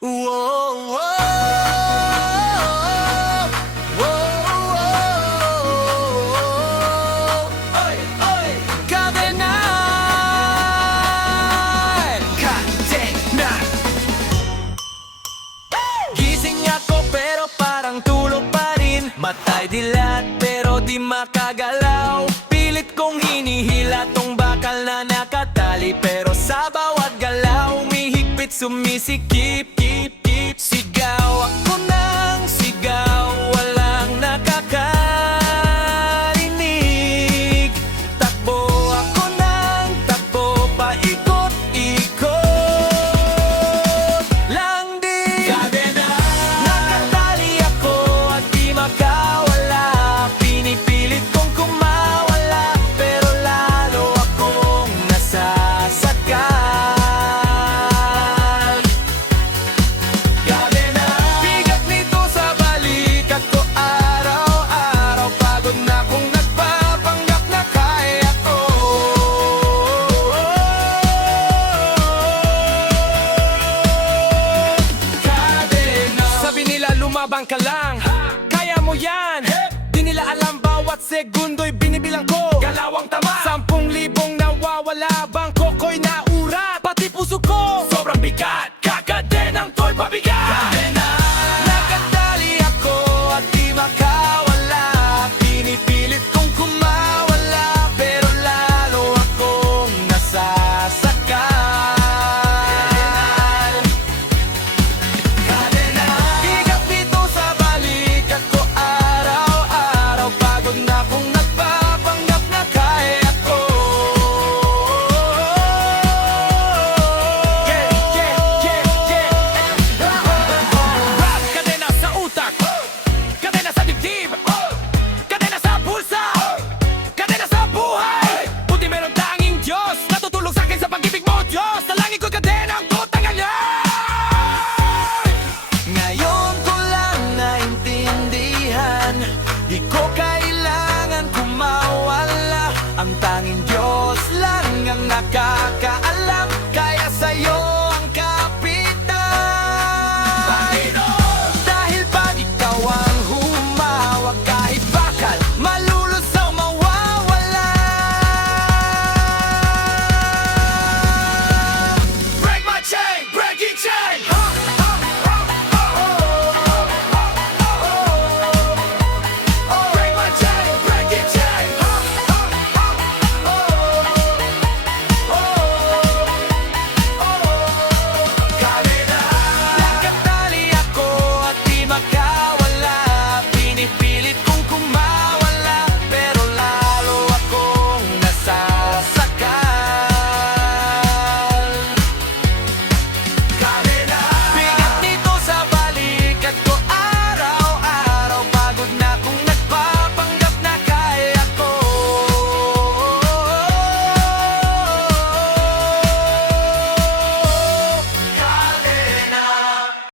Whoa, whoa, whoa, oy, oy. Cadena, cadena. Gising ako pero parang tulog pa rin. Matay dilat pero di makagalaw. Pilit kong hinihila tong bakal na nakatali, pero sa bawat galaw umihigpit sumisikip. Sigaw ako ng sigaw, walang nakakarinig. Takbo ako ng takbo, paikot-ikot lang din. Cadena, nakatali ako at di makawala. Pinipilit kong kumawala, pero lalo akong nasasakal. Cadena, bigat nito sa balikat ko araw-araw. Pagod na kung nagpapanggap na kaya to. Cadena, sabi nila lumabang ka lang, kaya mo yan. Di nila alam bawat segundo'y binibilang ko. Galawang tama, 10,000 nawawala, bangko ko'y naurat, pati puso ko sobrang bigat.